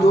2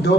2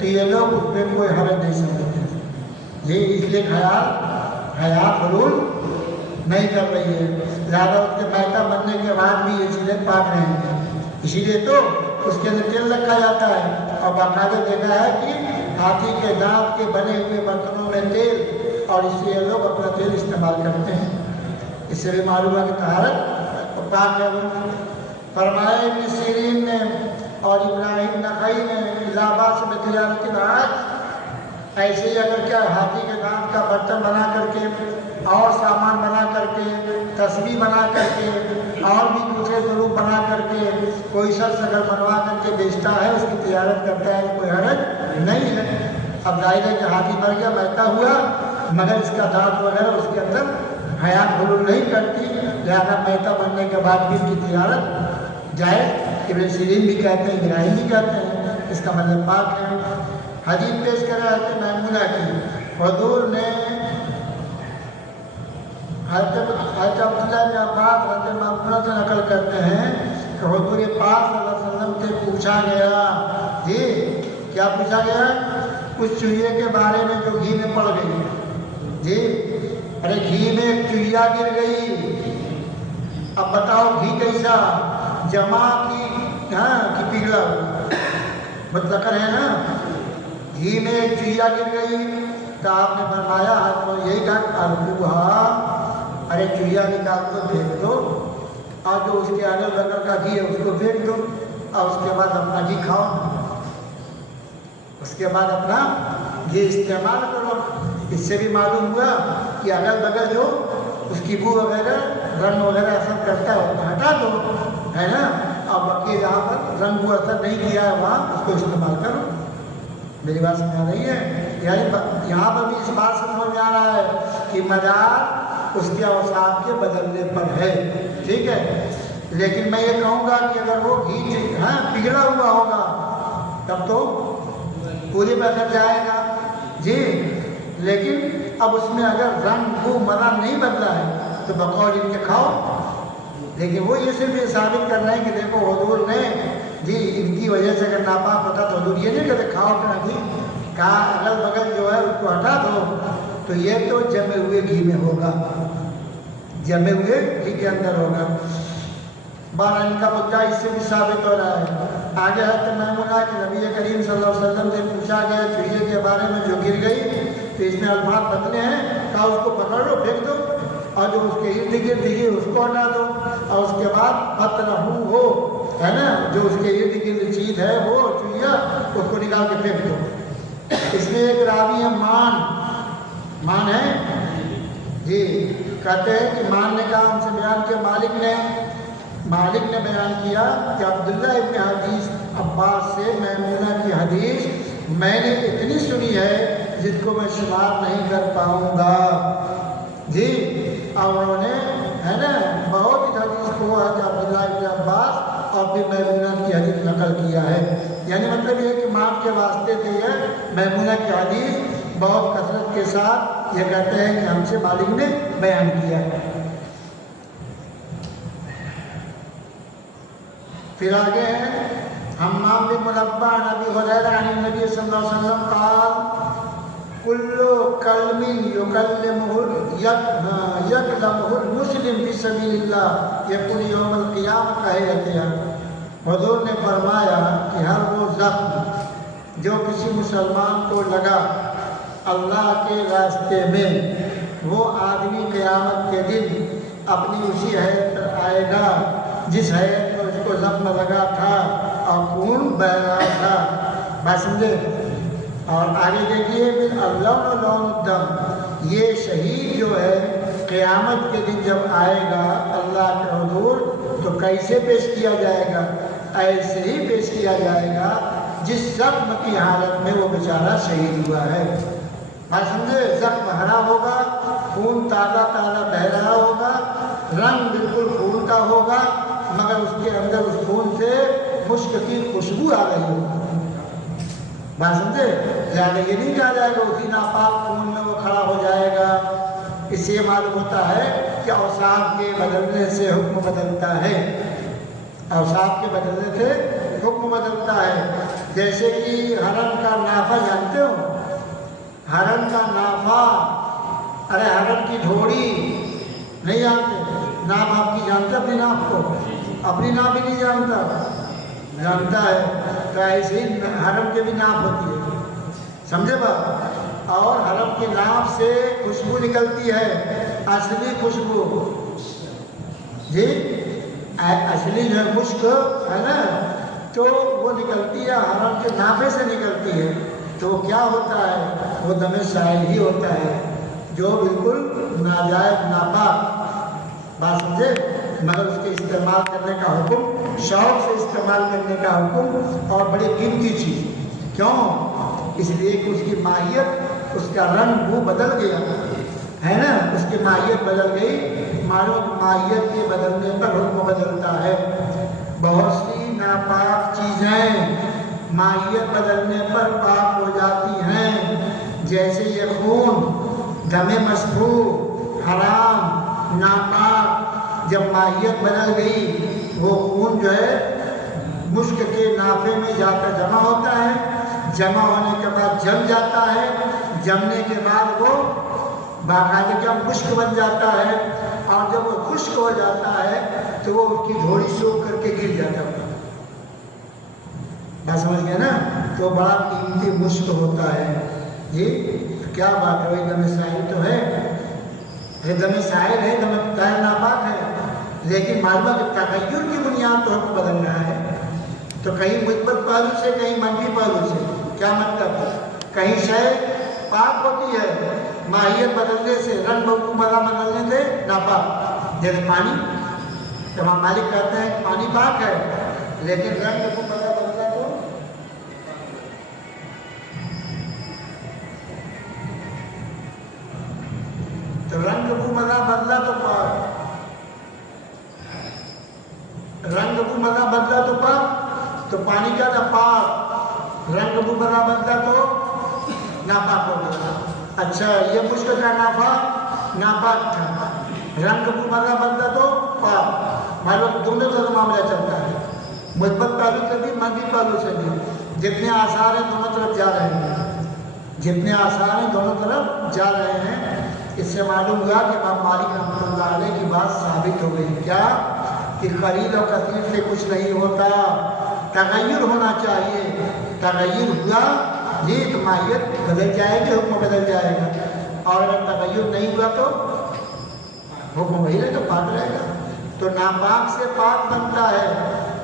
تو یہ لوگ اس میں کوئی حرج نہیں سمجھتے جی، اس لیے حیات حلول نہیں کر رہی ہے، لہٰذا اس کے میتا بننے کے بعد بھی یہ چیزیں پاک رہیں گے، اسی لیے تو اس کے اندر تیل رکھا جاتا ہے، اور باقاعدہ دیکھا ہے کہ ہاتھی کے دانت کے بنے ہوئے برتنوں میں تیل، اور اس لیے لوگ اپنا تیل استعمال کرتے ہیں، اس سے بھی معلوم ہے کہ طہارت پاک ہے۔ فرمایا ابن سیرین نے اور ابراہیم نخعی نے لا باس بتجارت العاج، ایسے ہی اگر کیا ہاتھی کے دانت کا برتن بنا کر کے اور سامان بنا کر کے تسبیح بنا کر کے اور بھی دوسرے ضرور بنا کر کے کوئی شخص اگر بنوا کر کے بیچتا ہے، اس کی تجارت کرتا ہے، کوئی حرج نہیں ہے۔ اب ظاہر ہے کہ ہاتھی مر گیا، بہتا ہوا، مگر اس کا دانت وغیرہ اس کے اندر حیات حلول نہیں کرتی، لہٰذا میتا بننے کے بعد بھی ان کی تجارت جائز۔ ابن سیرین بھی کہتے ہیں، ابراہیم بھی کہتے ہیں، اس کا مطلب پاک ہے۔ حدیث پیش کر رہا ہے میمونہ کی، حضور نے حضرت عبداللہ بن عباس حضرت میمونہ سے نقل کرتے ہیں کہ حضور پاک صلی اللہ علیہ وسلم سے پوچھا گیا، جی کیا پوچھا گیا؟ اس چوہے کے بارے میں جو گھی میں پڑ گئی، جی ارے گھی میں ایک چوہیا گر گئی، اب بتاؤ گھی کیسا جمع کی کہ پگھلا مطلق ہے نا، گھی میں ایک چوہیا گر گئی، تو آپ نے فرمایا یہی کہا القوہا، ارے چوہیا نکال کو پھینک دو، اور جو اس کے اگل بغل کا گھی ہے اس کو پھینک دو، اور اس کے بعد اپنا گھی کھاؤ، اس کے بعد اپنا گھی استعمال کرو۔ اس سے بھی معلوم ہوا کہ اگل بغل جو اس کی بو وغیرہ رنگ وغیرہ اثر کرتا ہے وہ ہٹا دو، ہے نا، اور باقی جہاں پر رنگ وہ اثر نہیں کیا ہے وہاں اس کو استعمال کرو۔ میری بات سمجھ آ رہی ہے؟ یعنی یہاں پر بھی اس بات سے سمجھ آ رہا ہے کہ مدار اس کے اوصاف کے بدلنے پر ہے، ٹھیک ہے، لیکن میں یہ کہوں گا کہ اگر وہ گھی پگھلا ہوا ہوگا تب تو پورے پہ اثر جائے گا، جی، لیکن اب اس میں اگر رنگ بو مزہ نہیں بدلا ہے تو بقول ان کے کھاؤ، لیکن وہ یہ صرف یہ ثابت کر رہے ہیں کہ دیکھو حضور نے جی ان کی وجہ سے اگر ناپاک ہوتا تو حضور یہ نہیں کہتے کھاؤ اپنا گھی، کہا اگل بغل جو ہے اس کو ہٹا دو، تو یہ تو جمے ہوئے گھی میں ہوگا، جمے ہوئے گھی کے اندر ہوگا۔ بارہ ان کا مدعا اس سے بھی ثابت ہو رہا ہے۔ آگے حضرت میمونہ کہ نبی کریم صلی اللہ علیہ وسلم سے پوچھا گیا چوہے کے بارے میں جو گر گئی، تو اس میں الفاظ بدلے ہیں، کہا اس کو پکڑ لو پھینک دو، اور جو اس کے ارد گرد گئی اس کو ہٹا دو، اور اس کے بعد فتنہو ہو، ہے نا، جو اس کے ارد گرد چیز ہے وہ چوہیا اس کو نکال کے پھینک دو۔ اس میں ایک راوی ہے مان ہے جی، کہتے ہیں کہ مان نے کہا ہم سے بیان کیا مالک نے بیان کیا کہ عبداللہ ابن حدیث عباس سے میمونہ کی حدیث میں نے اتنی سنی ہے جس کو میں شمار نہیں کر پاؤں گا، جی، اور انہوں نے ہے نا بہت اس حدیث کو حضرت عبداللہ ابن عباس اور پھر میمونہ کی حدیث نقل کیا ہے، یعنی مطلب یہ کہ ماں کے واسطے سے یہ میمونہ کی حدیث بہت کثرت کے ساتھ یہ کہتے ہیں کہ ہم سے مالک نے بیان کیا ہے۔ پھر آگے ہیں حمام بن منبہ نبی ہریرہ عن النبی صلی اللہ علیہ وسلم قال کل کلم یکلمہ المسلم فی سبیل اللہ یکن یوم القیامہ کہیتیا، حضور نے فرمایا کہ ہر وہ زخم جو کسی مسلمان کو لگا اللہ کے راستے میں، وہ آدمی قیامت کے دن اپنی اسی حیت پر آئے گا جس حیت میں اس کو زخم لگا تھا اور خون بہ رہا تھا، بات سمجھے؟ اور آگے دیکھیے پھر اللون لون الدم، یہ شہید جو ہے قیامت کے دن جب آئے گا اللہ کے حضور تو کیسے پیش کیا جائے گا؟ ایسے ہی پیش کیا جائے گا جس زخم کی حالت میں وہ بیچارہ شہید ہوا ہے، بات سمجھے؟ زخم ہرا ہوگا، خون تازہ بہ رہا ہوگا، رنگ بالکل خون کا ہوگا، مگر اس کے اندر اس خون سے مشک کی خوشبو آ رہی ہوگی، بات سمجھے؟ زیادہ یہ نہیں کہا جائے گا اسی ناپاک خون میں وہ کھڑا ہو جائے گا۔ اس سے معلوم ہوتا ہے کہ اوصاف کے بدلنے سے حکم بدلتا ہے، اوصاف کے بدلنے سے حکم بدلتا ہے۔ جیسے کہ ہرن کا نافہ جانتے ہو، ہرن کا نافہ، ارے ہرن کی جھوڑی نہیں جانتے؟ ناپ آپ کی جانتے اپنی ناپ کو؟ اپنی ناپ ہی نہیں جانتا ہے، تو ایسے ہی ہرن کے بھی ناپ ہوتی ہے، سمجھے بات؟ اور ہرن کی ناپ سے خوشبو نکلتی ہے، اصلی خوشبو، جی اصلی جو مشک ہے نا، تو وہ نکلتی ہے ہرن کے نافے سے نکلتی ہے، تو وہ کیا ہوتا ہے؟ وہ دم سائل ہی ہوتا ہے، جو بالکل ناجائز ناپاک، بات سمجھے؟ مگر اس کے استعمال کرنے کا حکم، شوق سے استعمال کرنے کا حکم، اور بڑی قیمتی چیز، کیوں؟ اس لیے کہ اس کی ماہیت، اس کا رنگ بو بدل گیا ہے نا، اس کی ماہیت بدل گئی، معلوم ماہیت کے بدلنے پر حکم بدلتا ہے۔ بہت سی ناپاک چیزیں ماہیت بدلنے پر پاک ہو جاتی ہیں، جیسے یہ خون، دم مسفوح، حرام، ناپاک، جب ماہیت بدل گئی، وہ خون جو ہے مشک کے نافے میں جا کر جمع ہوتا ہے، جمع ہونے کے بعد جم جاتا ہے، جمنے کے بعد وہ باقاعدہ مشک بن جاتا ہے، اور جب وہ خشک ہو جاتا ہے تو وہ اس کی جھوڑی سوکھ کر کے گر جاتا ہے، بات سمجھ گئے نا؟ تو بڑا قیمتی مشک ہوتا ہے، جی کیا بات ہے؟ دم سائل تو ہے، دم سائل ہے، دم طاہر ناپاک ہے، لیکن معلوم کہ تغیر کی بنیاد پر حکم بدل رہا ہے، تو کہیں مثبت پہلو سے، کہیں منفی پہلو سے، کیا مطلب؟ کہیں شے پاک ہوتی ہے ماہیت بدلنے سے، رنگ بو بدلا بدلنے سے ناپاک، جیسے پانی، امام مالک کہتے ہیں پانی پاک ہے، لیکن رنگ بو بدلا تو رنگ بو مزہ بدلا تو پاک، رنگ بو مزہ بدلا تو پاک، تو پانی کا تھا پاک، رنگ بو مزہ بدلا تو ناپاک ہو گیا۔ اچھا یہ مشک کا نافہ ناپاک تھا، رنگ بو مزہ بدلا تو پاک، معلوم دونوں طرف معاملہ چلتا ہے، مثبت پہلو سے بھی منفی پہلو سے بھی، جتنے آثار ہیں دونوں طرف جا رہے ہیں، جتنے آثار ہیں دونوں طرف جا رہے ہیں۔ اس سے معلوم ہوا کہ امام مالک رحمۃ اللہ علیہ کی بات ثابت ہو گئی، کیا؟ کہ قلیل و کثیر سے کچھ نہیں ہوتا، تغیر ہونا چاہیے، تغیر ہوا جی تو ماہیت بدل جائے گی، حکم بدل جائے گا، اور اگر تغیر نہیں ہوا تو حکم وہی رہے گا، پاک رہے گا۔ تو ناپاک سے پاک بنتا ہے،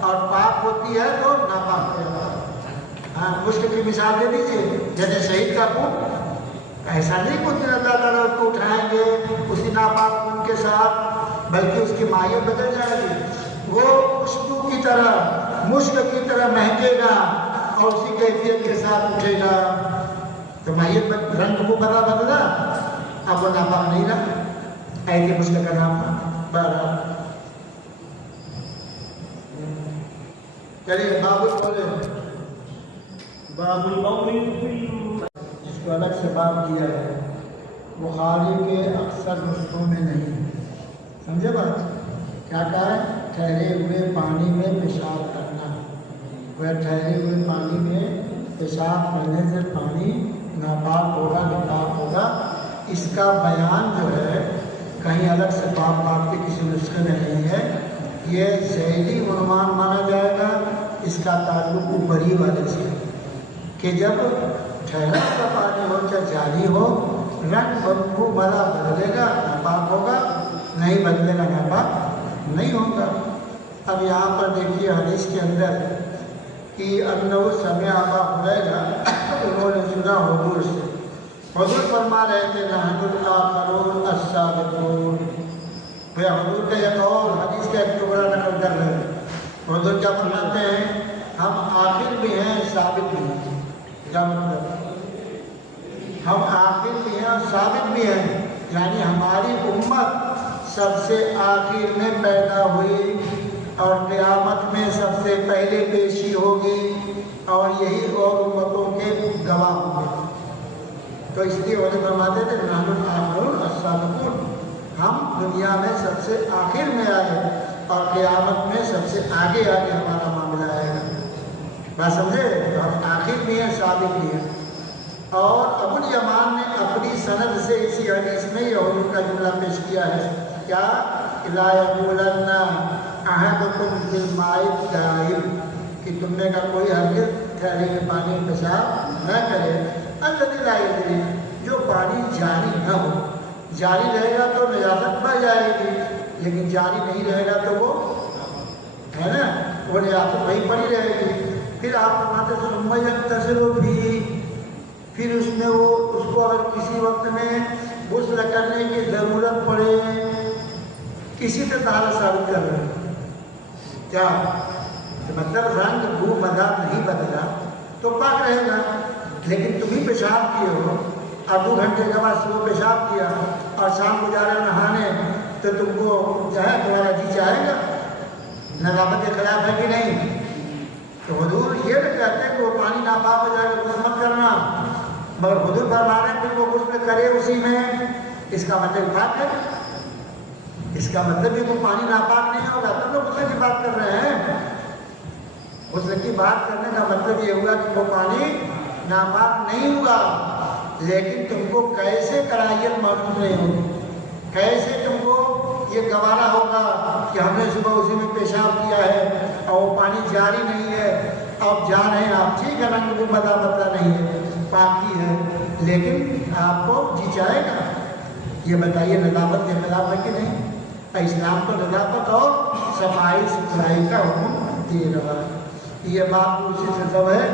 اور پاک ہوتی ہے تو ناپاک ہو جاتا ہے۔ ہاں مشک کی مثال دے دیجیے، جیسے شہید کا خون، ایسا نہیں کچھ دن اللہ تعالیٰ اس کو اٹھائیں گے اسی ناپاک خون کے ساتھ، بلکہ اس کی ماہیت بدل جائے گی، وہ خوشبو کی طرح، مشک کی طرح مہکے گا، اور اسی کیفیت کے ساتھ اٹھے گا، تو ماہیت رنگ کو بدلا، اب وہ ناپاک نہیں رہا، ایسے مشک کا نام بارہ۔ چلیے باب بولے، باب القول اس کو الگ سے باب کیا ہے، بخاری کے اکثر نسخوں میں نہیں، سمجھے بات؟ کیا کہا ہے؟ ٹھہرے ہوئے پانی میں پیشاب کرنا، وہ ٹھہرے ہوئے پانی میں پیشاب کرنے سے پانی ناپاک ہوگا، ناپاک ہوگا، اس کا بیان جو ہے کہیں الگ سے باب کے کسی نسخے میں نہیں ہے، یہ ذیلی عنوان مانا جائے گا، اس کا تعلق اوپری والے سے، کہ جب ٹھہرا کا پانی ہو چاہے جاری ہو، رنگ بدبو بڑا بدلے گا ناپاک ہوگا، نہیں بدلے گا ناپاک نہیں ہوگا۔ اب یہاں پر دیکھیے حدیث کے اندر کہ انہو سمع ابا ہریرہ، انہوں نے سنا حضور سے، حضور فرما رہے تھے نحن الآخرون السابقون، وہ حضور کا ایک اور حدیث کا ایک ٹکڑا نقل کر رہے ہیں، حضور کیا فرماتے ہیں؟ ہم آخر بھی ہیں ثابت بھی ہیں، کیا مطلب؟ ہم آخر بھی ہیں اور ثابت بھی ہیں، یعنی ہماری امت سب سے آخر میں پیدا ہوئی اور قیامت میں سب سے پہلے پیشی ہوگی، اور یہی اور امتوں کے گواہ ہوں گے۔ تو اس لیے وہ فرماتے تھے نحن الآخرون السابقون، ہم دنیا میں سب سے آخر میں آئے اور قیامت میں سب سے آگے آگے ہمارا معاملہ آئے گا۔ بات سمجھے؟ تو ہم آخر میں ہیں، سابق بھی ہیں۔ اور ابو الیمان نے اپنی سند سے اسی حدیث میں یہ حضور کا جملہ پیش کیا ہے، کیا؟ لا یقولن احدکم فی الماء الدائم، کہ تم نے کا کوئی ہرگز ٹھہرے کے پانی میں پیشاب نہ کرے، الذی لا یجری، جو پانی جاری نہ ہو۔ جاری رہے گا تو نجاست بڑھ جائے گی، لیکن جاری نہیں رہے گا تو وہ ہے نا، وہ نجاست وہیں پڑی رہے گی۔ پھر آپ فرماتے ہیں ثم یغتسل فیہ، پھر اس میں وہ اس کو اگر کسی وقت میں غسل کرنے کی ضرورت پڑے، کسی سے طہارت ثابت کر رہے ہیں کیا؟ مطلب رنگ بو مذاق نہیں بدلا تو پاک رہے گا، لیکن تم ہی پیشاب کیے ہو اور 2 گھنٹے کے بعد صبح پیشاب کیا اور شام کو جا رہے نہانے، تو تم کو جو ہے تمہارا جی چاہے گا؟ نظافت کے خلاف ہے کہ نہیں؟ تو حضور یہ بھی کہتے ہیں کہ وہ پانی ناپاک ہو جائے گا غسل مت کرنا، مگر حضور فرما رہے ہیں پھر وہ غسل کرے اسی میں، اس کا مطلب پاک ہے، اس کا مطلب یہ وہ پانی ناپاک نہیں ہوگا، تم لوگ غسل کی بات کر رہے ہیں۔ غسل کی بات کرنے کا مطلب یہ ہوا کہ وہ پانی ناپاک نہیں ہوگا، لیکن تم کو کیسے کراہیت محسوس نہیں ہوگی، کیسے تم کو یہ گوارا ہوگا کہ ہم نے صبح اسی میں پیشاب کیا ہے اور وہ پانی جاری نہیں ہے، اب جا رہے ہیں آپ، ٹھیک ہے رنگ کو بدلا نہیں ہے، پاکی ہے، لیکن آپ کو جی چاہے گا؟ یہ بتائیے نظافت کے خلاف ہے کہ نہیں؟ اسلام کو نظافت اور صفائی ستھرائی کا حکم دے رہا ہے۔ یہ بات اسی سے سب ہے،